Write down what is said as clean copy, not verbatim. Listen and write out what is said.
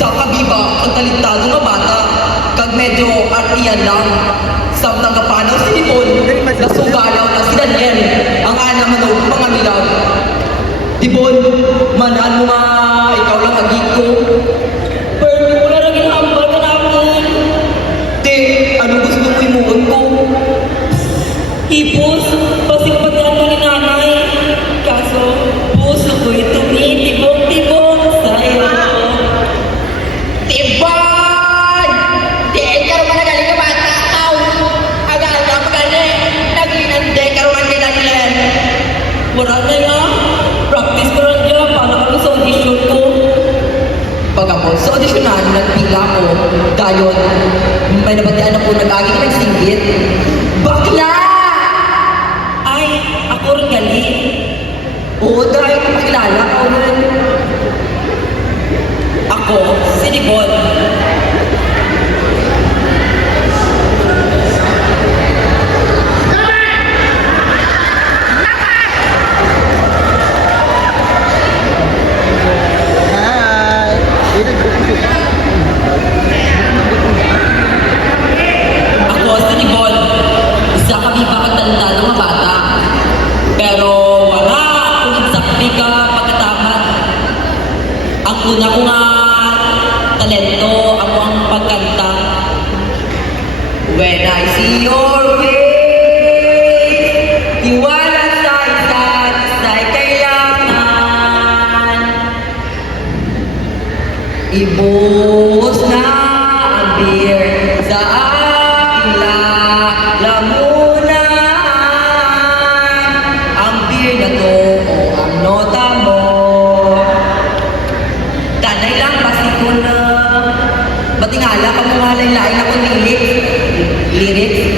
Sa kabiba, ang talintado nga bata, kag medyo artiyan lang. Sa tagapanaw si Nicole, nasugalaw na si Daniel, ang ana manog mga milag. Tibon, manan mo nga, ikaw lang agig ko. Pero di mo na lang inahambal ka namin. Te, ano gusto mo imuon ko? Ipos, pasipatian mo ni nanay. Kaso, puso ko'y tumitibok-tibok sa'yo. Tibon! Di, karoon man nagaling ka bata. Aw! Aga-aga magani. Naglinande, karoon man kay Daniel. Wala na yan. Practice ko lang dyan para kami sa audition ko. Pagkapon, sa auditionan, nagpila ko. Dayon, may nabatian ako nag-agi ka nagsinggit. Bakla! Ay, ako rin galing. Oo, dahil pakilala ko rin. Ako, si Nicole. Ako, si Nicole. Isa kami pakagtanda ng bata. Pero wala akong eksakti ka pagkatapat. Ang una ko nga talento, ako ang pagkanta. When I see your face, tiwala sa isa't isa'y kailangan. Ibuhos na ang beer sa aking lalamunan. Ang beer na to o ang nota mo. Tanay lang, basi ko na. Ba't tingala ka mo nga lain ako lyrics?